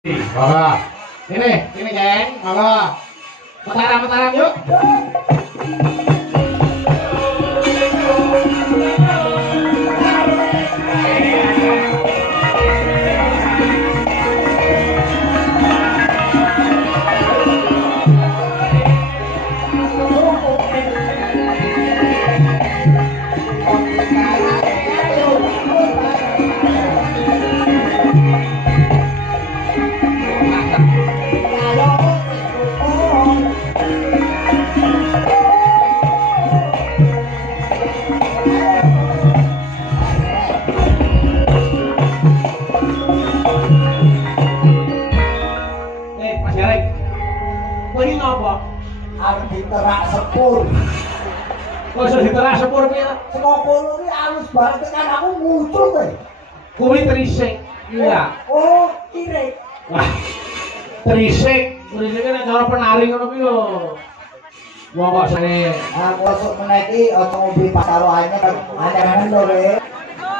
Monggo. Ini geng, monggo. Mataram yuk. Diterak sepur. Kok iso diterak sepur piye? Saka kono iki alus banget tekan aku muncul kowe. Kuwi trisik. Iya. Oh, kire. Wah. Trisik nek cara penari ngono kuwi lho. Wong kok sene Aku sok meneki aja ngombe pasar anyar anyar lho kowe.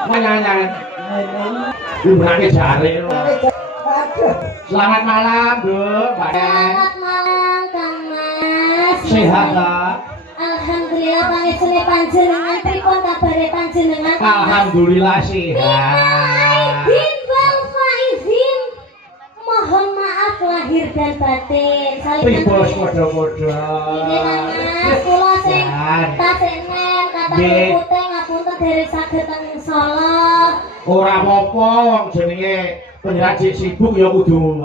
Manyanyan. Ngene. Ibrake jare lho. Aduh. Selamat malam, Bu. Mbak En. Selamat malam, Kang Mas. Sehat lah. Alhamdulillah pangesune panjenengan pripun kabare panjenengan? Alhamdulillah sehat. Aidin wal faizin. Mohon maaf lahir dan batin. Pripun padha-padha. Nggih, Kang Mas, kula sing tasik nen kata putih ngapunten derek saged teng Solo. Ora apa-apa wong jenenge penjajik sibuk ya kudu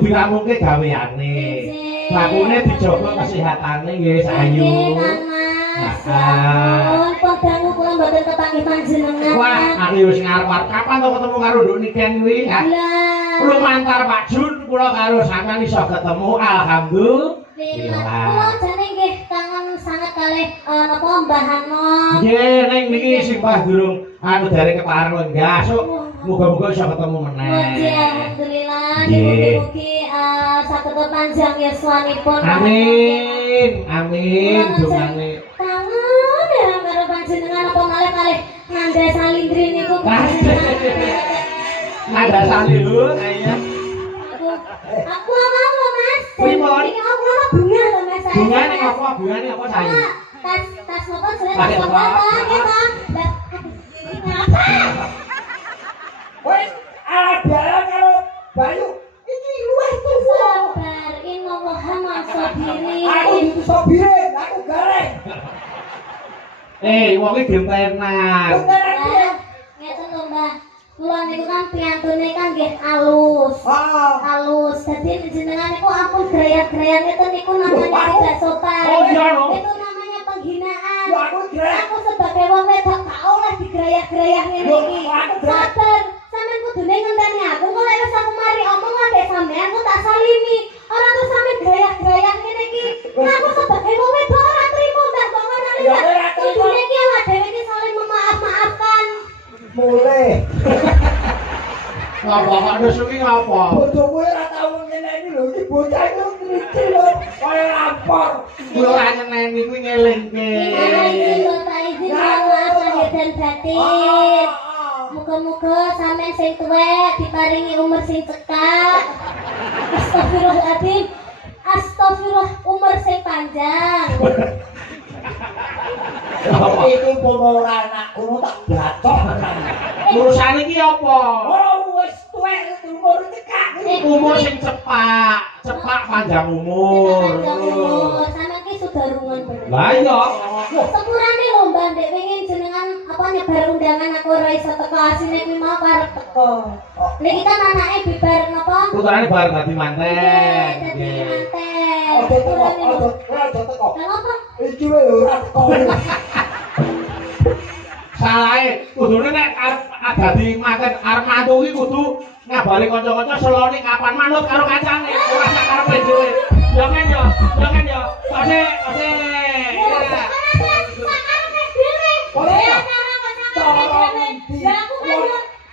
diramungke gaweane. Lakune dijaga kesehatane nggih sayu. Nggih, Kang Mas. Sampun padahal kula mboten kepanggih panjenengan. Wah, aku wis ngarep kapan to ketemu karo Nduk Niken kuwi? Lah. Lumantar Pak Jun kula karo sampean iso ketemu alhamdulillah. Kula jane nggih kangen sanget kalih napa Mbah Hanom. Nggih, ning niki sing Mbah durung derek kepareng lenggah. Sok muga-muga iso ketemu meneh. Nggih, alhamdulillah. Nggih. Mugi-mugi saged panjang yuswanipun. Amin. Amin dongane. Kangen ya karo panjenengan apa malih-malih nanda salindri niku. Ada salih lho kayaknya. Aku mau lho Mas. Pripun? Iki aku ono bunga lho Mas. Bungane apa? Bungane apa sayu? Tas nopo jelek Pakai tas nopo apa? nggih Pak. Lah, ini ngapa? Wes arep jalan karo Bayu. Iki luwih tuwa. Sabar, innallaha ma'as-sabirin. Aku disobire, aku gareng. Wong iki gentenan. Bener. Ngeten lho Mbah. Kula niku kan piantune kan nggih alus. Ah. Alus. Dadi jenengan niku ampun grayat-grayat ngeten niku namanya tidak sopan. Oh, iya, lho. Itu namanya penghinaan. Lho, aku grayat. Aku sebagai wong wedok gak oleh digrayat-grayat ngene Lho, iki. aku grayat. Sabar. Sampeyan kudune ngenteni aku. Kok lek wis aku mari omong lek sampeyan aku tak salimi. Ora terus sampe grayat-grayat ngene iki. Aku sebagai wong wedok ora trimo Mbak kok ngono Ya, ora trimo. Kudune iki awak dhewe iki saling memaaf-maafkan. Mulai. Ngapa kok nusuki ngapa? Bojomu ora tau ngene iki lho, iki bocah iku krici lho, kaya lampor. Kuwi ora nyeneni kuwi ngelingke. Izin lho tak izin maaf lahir dan batin. Muga-muga sampean sing tuwek diparingi umur sing cekak. Astagfirullahaladzim. Astagfirullah umur sing panjang. Iki pun ora anak kono tak blacok tenan. Urusane iki apa? Ora wis tuwek umur cekak. Umur sing cepak panjang umur. Panjang umur. Sampeyan ki sudarungan bener. Lah iya. Sepurane lho Mbak Ndek pengen jenengan apa nyebar undangan aku ora iso teko asine kuwi mau karep teko. Niki kan anake bibar napa? Putrane bar dadi manten. Dadi Nggih. manten. Ojo teko, ojo teko. Kenapa? Iki wae ora teko. Salahe kudune nek arep dadi manten arep mantu iki kudu ngabari kanca-kanca selone kapan manut karo kancane. Ora sak karepe dhewe. Ya men yo, ya men yo. Kasih.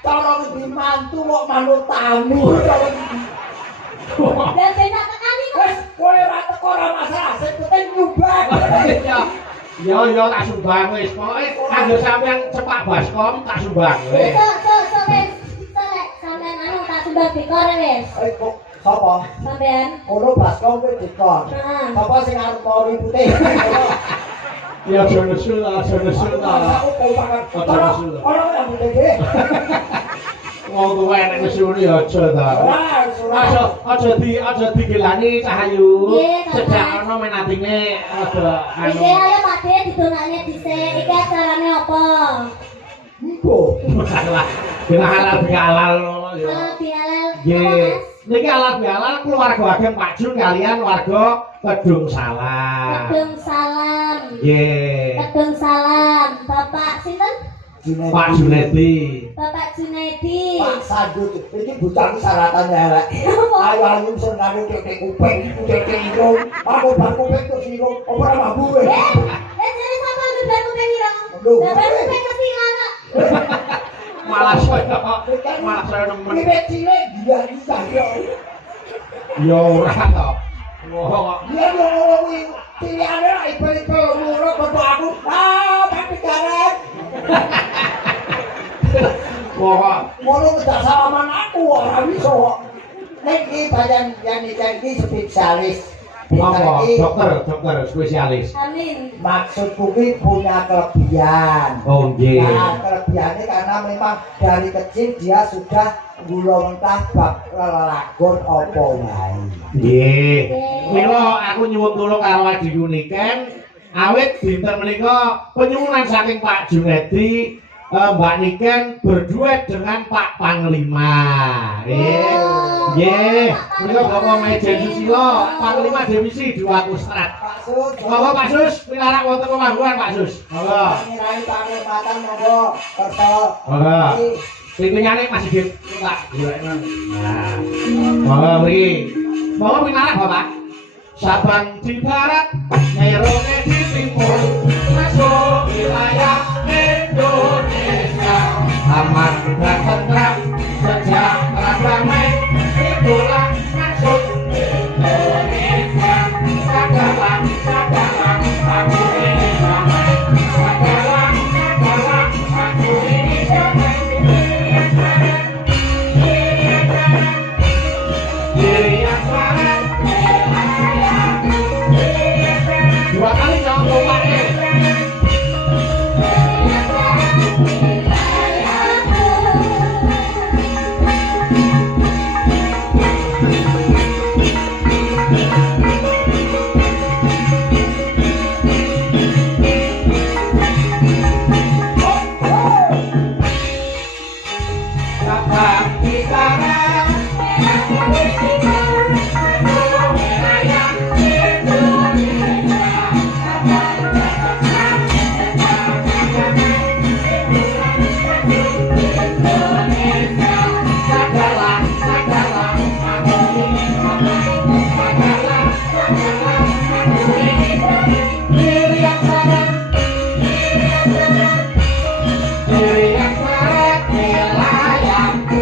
Cara ngendi mantu kok manut tamu. Dan benak tekani kok. Wes kowe ora teko ora masalah, sing penting nyumbang. Yo tak sumbang wis. Pokoke kanggo sampean cepak baskom tak sumbang wis. So, sampean anu tak Udah dikor wis. Kok sapa? Sampean. Ono baskom kowe dikon. Heeh. Sapa sing arep tori putih? Ya aja nesu lah, aja nesu lah. Aku kau pakan. Ono yang putih iki. Wong tuwa nek nesu ya aja ta. Aja digilani Cahayu. Nggih, Kakak. Sejak ono menatine ada Iki ayo Pakde didongakne dhisik. Iki acarane apa? Embo. Masalah. Kena halal bihalal ya. Halal bihalal. Nggih. Niki halal bihalal keluarga Ageng Pak Jun kalian warga Kedung Salam. Kedung salam. Nggih. Kedung salam. Bapak sinten? Pak Junedi. Bapak Junaidi. Pak Sadut, iki bocah syaratan elek. Ayo ayo sing karo tetek kuping, tetek irung. Aku bar kuping terus irung, ora mampu kowe. Jadi sapa ngebar kuping ira? Lho. Bapak kuping kesilan kok. Malah saya nemen. Iki cilik dia iki yo. Ya ora to. Wah, Dia ngomong kuwi cilihane ra ibu-ibu muro bapak aku. Tapi karet. wah. Ngono tidak salaman aku ora bisa. Nek iki bayan yang iki spesialis. Apa? Dokter spesialis. Amin. Maksudku ki punya kelebihan. Oh nggih. Nah, kelebihannya karena memang dari kecil dia sudah gula mentah bab lelagon apa wae. Nggih. Mila aku nyuwun tulung karo adhiku Niken awit dinten menika penyuwunan saking Pak Junedi Mbak Niken berduet dengan Pak Panglima. Nggih. Nggih. Menika Bapak Majen Susilo, Panglima Divisi 2 Kustrat. Pak Sus, Monggo Pak Sus, pinarak wonten pemangguan Pak Sus. Monggo. ngirai panglihmatan monggo kerta. Monggo. Pimpinane Mas Sigit tak golekno. Nah. Monggo mriki. Monggo pinarak Bapak. Sabang di barat, Merauke di timur, masuk wilayah Indonesia. Aman dan tentram, sejahtera damai, itulah maksud Indonesia. Sadalah, aku ini damai. Sadalah, aku ini damai. Diri yang barat, dua kali jangan lupa Sabang di barat, wilayah Indonesia. Sadalah, aku ini damai. Sadalah, aku ini damai. Diri yang barat, diri yang barat, wilayahku.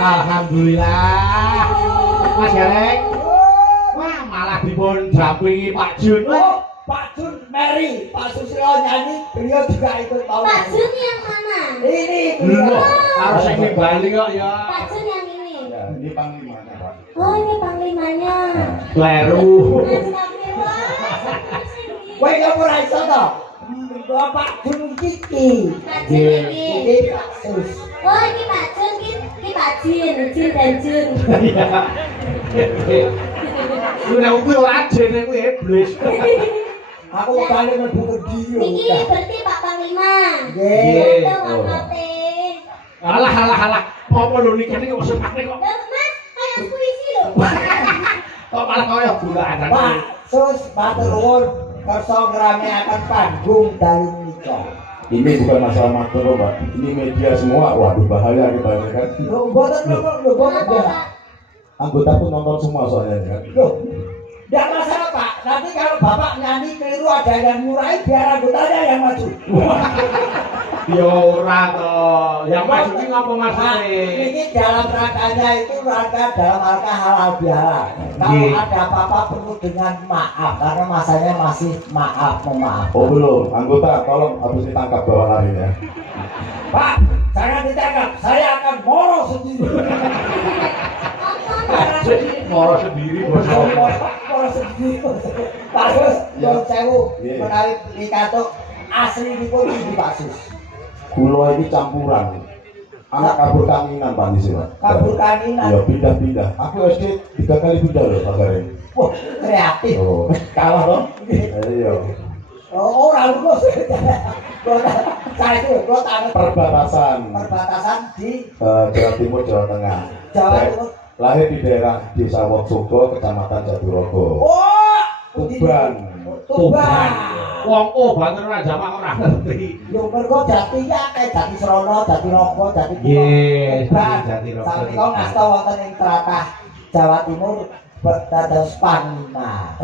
Alhamdulillah. Mas Gareng. Wah, malah dipun dampingi Pak Jun. Oh, Pak Jun Mary, Pak Susilo nyanyi, beliau juga ikut tahu. Pak Jun yang mana? Ini Lho, beliau. harus ini Bali kok ya. Pak Jun yang ini. Ini panglimanya, Pak. Oh, ini panglimanya. Kleru. Astagfirullah. Kowe yo ora iso to. Bapak Jun Kiki. Pak Jun ini. Ini Pak Sus. Oh, ini Pak Jun, ini Pak Jin, Jin dan Jun. Iya. Udah kuwi ora jene kuwi iblis. Aku balik mlebu ke dia. Niki berarti Pak Panglima. Nggih. Itu angkate. Alah. Apa lho niki kok sepakne kok. Loh, Mas, kayak puisi loh. Kok malah kaya bulanan. Pak Sus matur nuwun kersa ngerameaken panggung dalu menika. Ini bukan masalah makro, Pak. Ini media semua. Waduh, bahaya kita ini kan. Lho, mboten lho, Kenapa, Pak? Anggota pun nonton semua soalnya kan. Loh, tidak masalah Pak. Nanti kalau Bapak nyanyi keliru ada yang murahi biar anggotanya yang maju. Ya ora to. Yang maju ki ngopo Nah, maksudnya? ini dalam rangkanya itu rangka dalam rangka halal bihalal. Kalau Iya. ada apa-apa penuh dengan maaf karena masanya masih maaf memaaf. Oh belum, anggota tolong habis ditangkap bawa lari ya. Pak, jangan ditangkap. Saya akan moro sendiri. Moro sendiri bos. Moro sendiri. Bagus, Ya. Yon Sewu Iya. menawi dikatuk asli dipun di Pak Sus. Kulo ini campuran. Anak kabur kanginan Pak di sini. Kabur kanginan. Iya pindah-pindah. Aku SD 3 kali pindah loh Pak Garing. Wah, kreatif. Oh, kalah dong. Iya. Oh, ora lulus. Saya itu kok tangan Perbatasan perbatasan di Jawa Timur, Jawa Tengah. Jawa Timur. Lahir di daerah Desa Woksogo, Kecamatan Jatirogo. Oh, Tuban. Tuban. Wong obat ora jamak ora ngerti. Yo mergo jati ya kayak jati Srono, jati Roko, jati Nggih, Tuban. Jati Roko. Sampai kau ngasta wonten ing tlatah Jawa Timur dados Panina.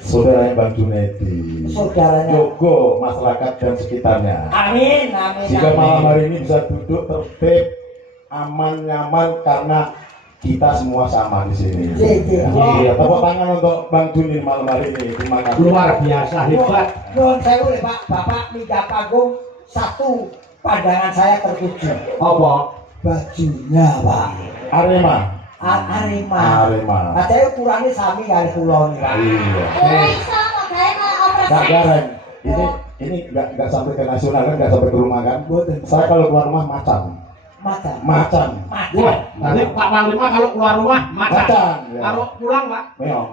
Saudaranya Bang Junedi. Saudaranya. Jogo masyarakat dan sekitarnya. Amin, amin. Jika amin. malam hari ini bisa duduk tertib, aman, nyaman karena kita semua sama di sini. Iya. Iya, tepuk tangan untuk Bang Juni malam hari ini. Terima kasih. Luar biasa hebat. Nuwun sewu lho Pak, Bapak minggah panggung satu pandangan saya tertuju. Apa? Bajunya Pak. Arema. Arema. Arema. Nah, saya ukurannya sami kali kula nih Pak. Iya. Ora iso kok gawe malah Nggak operasi. gareng. Ini nggak sampai ke nasional kan, nggak sampai ke rumah kan. Saya kalau keluar rumah macan. Macan. Macan. Wah, nanti Pak Panglima kalau keluar rumah macan. Macan. Ya. Kalau pulang Pak, Meong.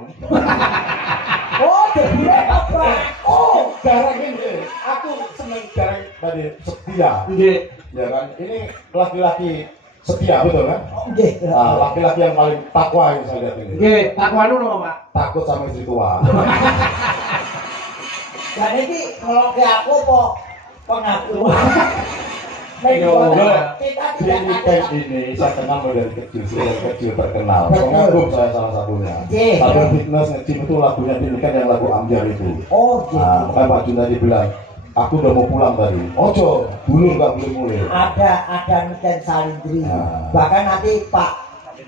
Oh, jadi apa? Oh, Gareng ini. Aku seneng gareng tadi setia. nggih. Ya kan. Ini laki-laki setia betul kan? nggih. Nah, laki-laki yang paling takwa yang saya lihat ini. Nggih, takwanu napa Pak? Takut sama istri tua. Dan ini kalau ke aku apa pengakuan? Yo, Kita Di tidak weekend ada. ini saya kenal dari kecil, dari kecil terkenal. Betul. Pengagum saya salah satunya. Iya. Tapi fitness nge-gym itu lagunya di weekend yang lagu Amjar itu. Oh, Nah, gitu. makanya Pak Jun tadi bilang, aku udah mau pulang tadi. Ojo, dulu nggak boleh mulai. Ada Miten Salindri. Nah. Bahkan nanti Pak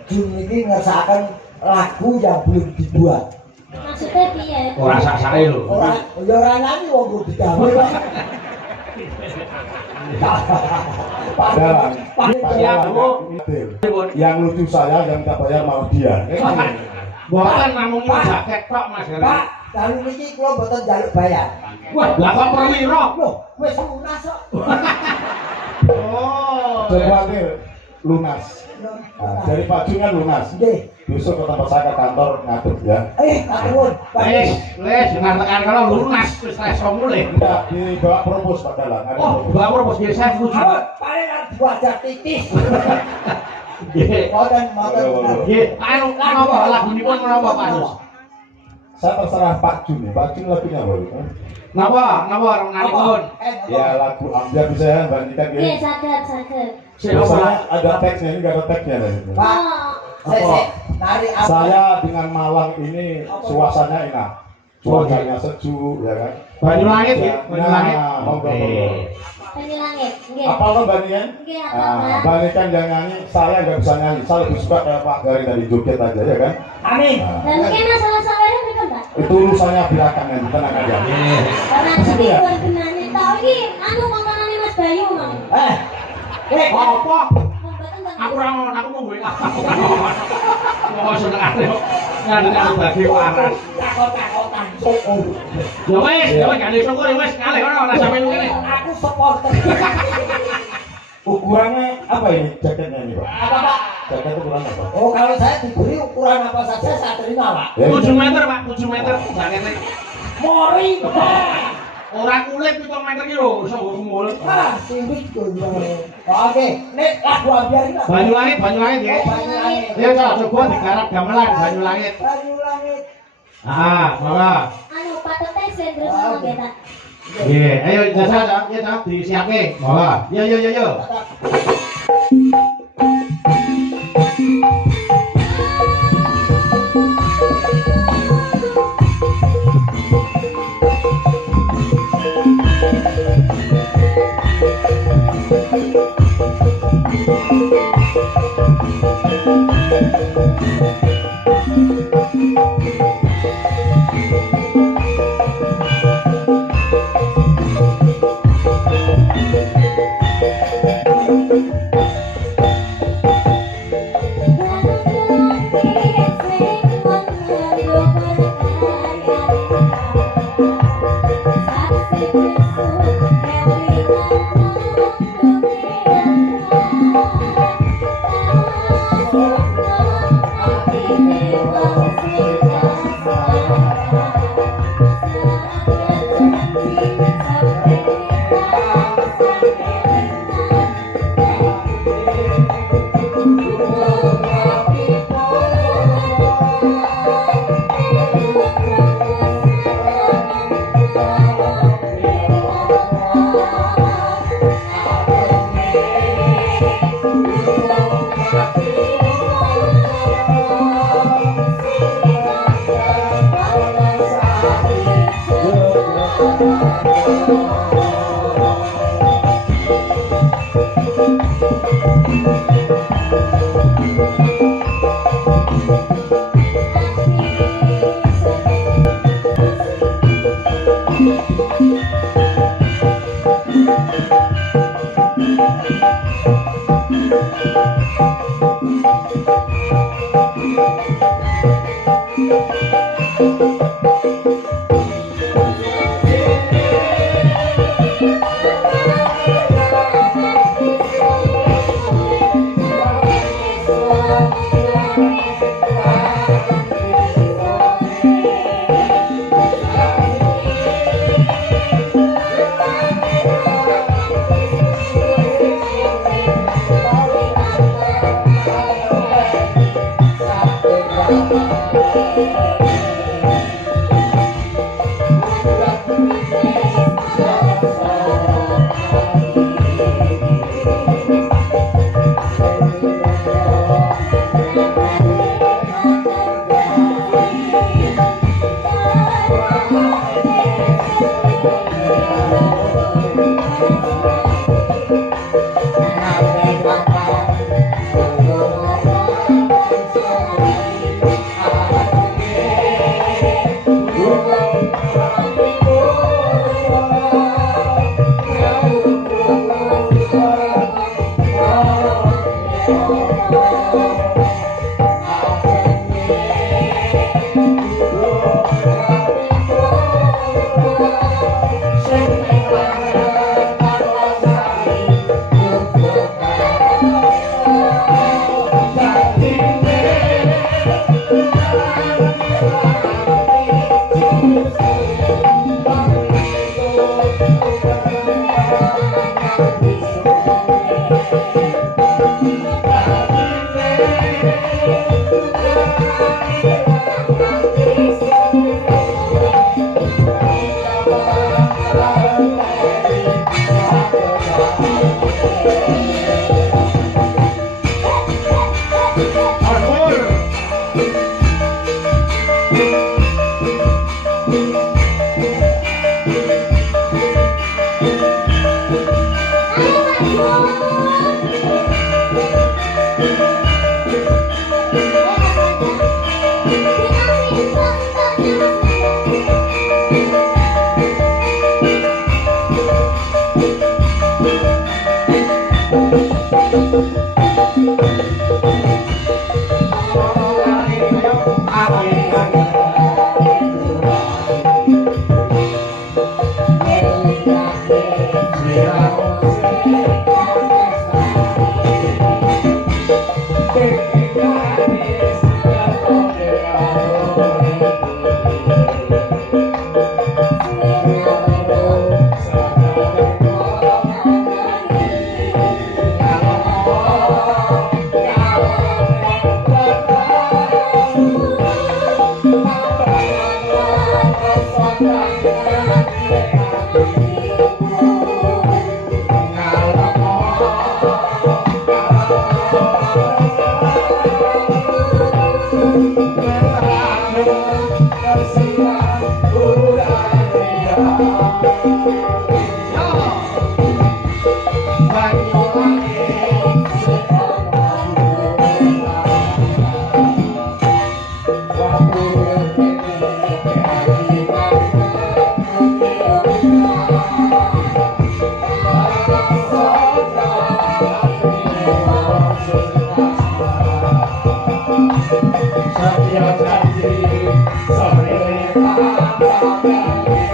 Jun ini ngersakan lagu yang belum dibuat. Maksudnya piye? Ora sak-sake lho. Orang, ya orang nyanyi wong belum digawe. Dalam, Pripun? yang lucu saya, yang tak bayar malah dia. Mboten namung jaket tok Mas. Pak, dalu niki kula mboten njaluk bayar. Wah, lah kok perwira? Loh, wis lunas kok. Oh. Khawatir lunas. Nah, dari Pak Jun kan lunas. Nggih. Besok ke tempat saya ke kantor ngadep ya. Katuwun, Pak. Les dengan tekan kalau lunas wis iso mulih. Enggak, dibawa propos Pak Dalang. Ada Oh, propos. bawur bos biasa saya setuju. Ayo, paling arep wajah titis. Nggih. Mboten, mboten. Nggih, anu napa lagunipun menapa Pak Yus? Saya terserah Pak Jun ya. Pak Jun lagunya apa? Napa? Napa renganipun? Ya lagu Ambiar bisa ya Mbak Nita Nggih, gitu. saged. Biasanya ada teksnya, ini nggak ada teksnya dari itu. Pak, Oh, saya nari apa? Saya dengan Malang ini suasananya enak. Cuacanya sejuk ya kan. Banyulangit ya, Banyulangit. Nah, monggo monggo. Penyu langit. Nggih. Apa lo Mbak Nian? Nggih, Nah, apa? Mbak Nian kan yang nyanyi, saya nggak bisa nyanyi. Saya lebih suka kayak Pak Garing tadi joget aja ya kan. Amin. Nah, Dan mungkin masalah saweran mriko, Mbak. itu urusannya belakangan, tenang aja. Nggih. Ora sepikun benane tau iki anu mangkonane Mas Bayu mau. Apa? Mboten teng. Aku ora ngono, aku mau WA. Mau seneng ate kok. Ngandel aku bagi waras. Takut-takutan soko. Ya wis, gak syukur ya wis kalih ora ora sampe ngene. Aku supporter. Ukurannya apa ini jaketnya ini Pak? Apa, Pak? Jaket ukuran apa? Oh, kalau saya diberi ukuran apa saja saya terima, Pak. Ya, 7 meter, Pak, 7 meter jakete. Mori, Pak. Ora kulit 7 meter ki lho, iso kumul. Ah, siwit kok. Oke, nek lagu Ambiar iki. Banyulangit ya. Banyulangit. Ya kalau coba digarap gamelan Banyulangit. Banyulangit. Ah, mangga. Anu patete sendro sama nggih, Pak. Nggih, ayo jasa ya ta disiapke. Mangga. Yo. Satya Chandri, Sore Tata,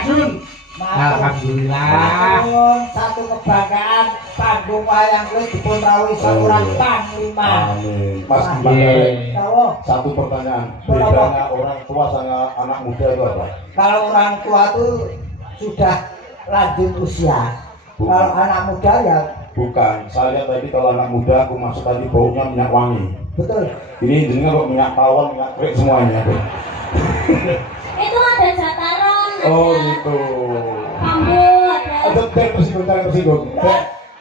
Pak Jun. Alhamdulillah. Satu kebanggaan panggung wayang kulit dipun rawuhi seorang panglima. Amin. Mas Nah, Bangare, Kalau satu pertanyaan. Bedanya orang tua sama anak muda itu apa? kalau orang tua itu sudah lanjut usia. Kalau anak muda ya Bukan. Saya lihat tadi kalau anak muda aku masuk tadi baunya minyak wangi. betul. Ini jenenge kok minyak tawon, minyak krik semuanya. Itu ada jataran, Oh ada gitu. rambut, Ada tersinggung.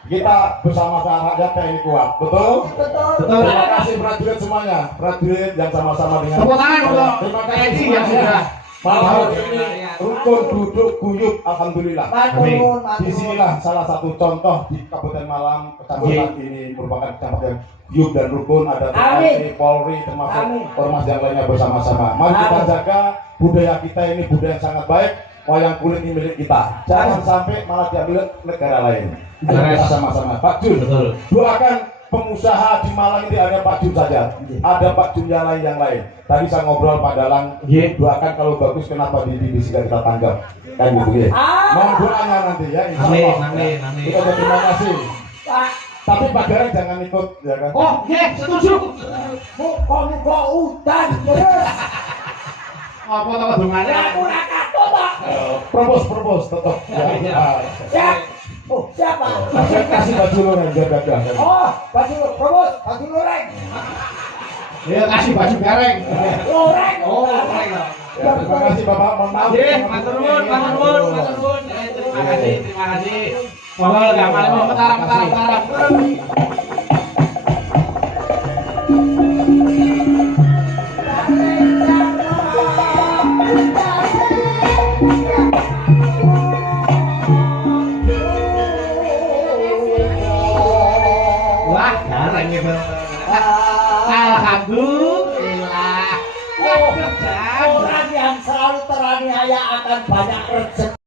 Kita bersama-sama rakyat TNI kuat, betul? Betul. Betul. Terima kasih prajurit semuanya, prajurit yang sama-sama dengan. Tepuk tangan untuk Terima kasih TNI yang semuanya. sudah Malam ini rukun duduk guyup, alhamdulillah. Maturun, Disinilah salah satu contoh di Kabupaten Malang, kecamatan ini merupakan kecamatan guyup dan rukun. Ada TNI, Polri, termasuk Amin. ormas yang lainnya bersama-sama. Mari kita Amin. jaga budaya kita ini, budaya yang sangat baik. Wayang kulit ini milik kita. Jangan sampai malah diambil negara lain. Ayo kita sama-sama. Pak Jun, Betul. doakan pengusaha di Malang ini ada Pak Jun saja. Ada Pak Jun yang lain. Tadi saya ngobrol Pak Dalang. Iya. Doakan kalau bagus kenapa di divisi kita tanggap. Kan gitu ya. Mohon doanya nanti ya. Insya Amin, Allah. amin, amin. Kita ucap terima kasih. Pak, Tapi Pak Gareng jangan ikut ya kan. Oh, oke, setuju. muka udan terus. Apa tak hubungannya? Aku ora katut kok. Propos tetap. Ya. Ah. Siap. Oh, siapa? Saya kasih baju lo yang jaga. Oh, baju probos, baju loreng. Ya kasih baju gareng. Loreng. Oh, gareng. Ya, terima kasih Bapak. Mohon maaf. Nggih, matur nuwun, matur nuwun, matur nuwun. Terima kasih, terima kasih. Monggo gamal mau metaram. Wah, gareng ya, Bang. Alhamdulillah. Orang yang selalu teraniaya akan banyak rezeki.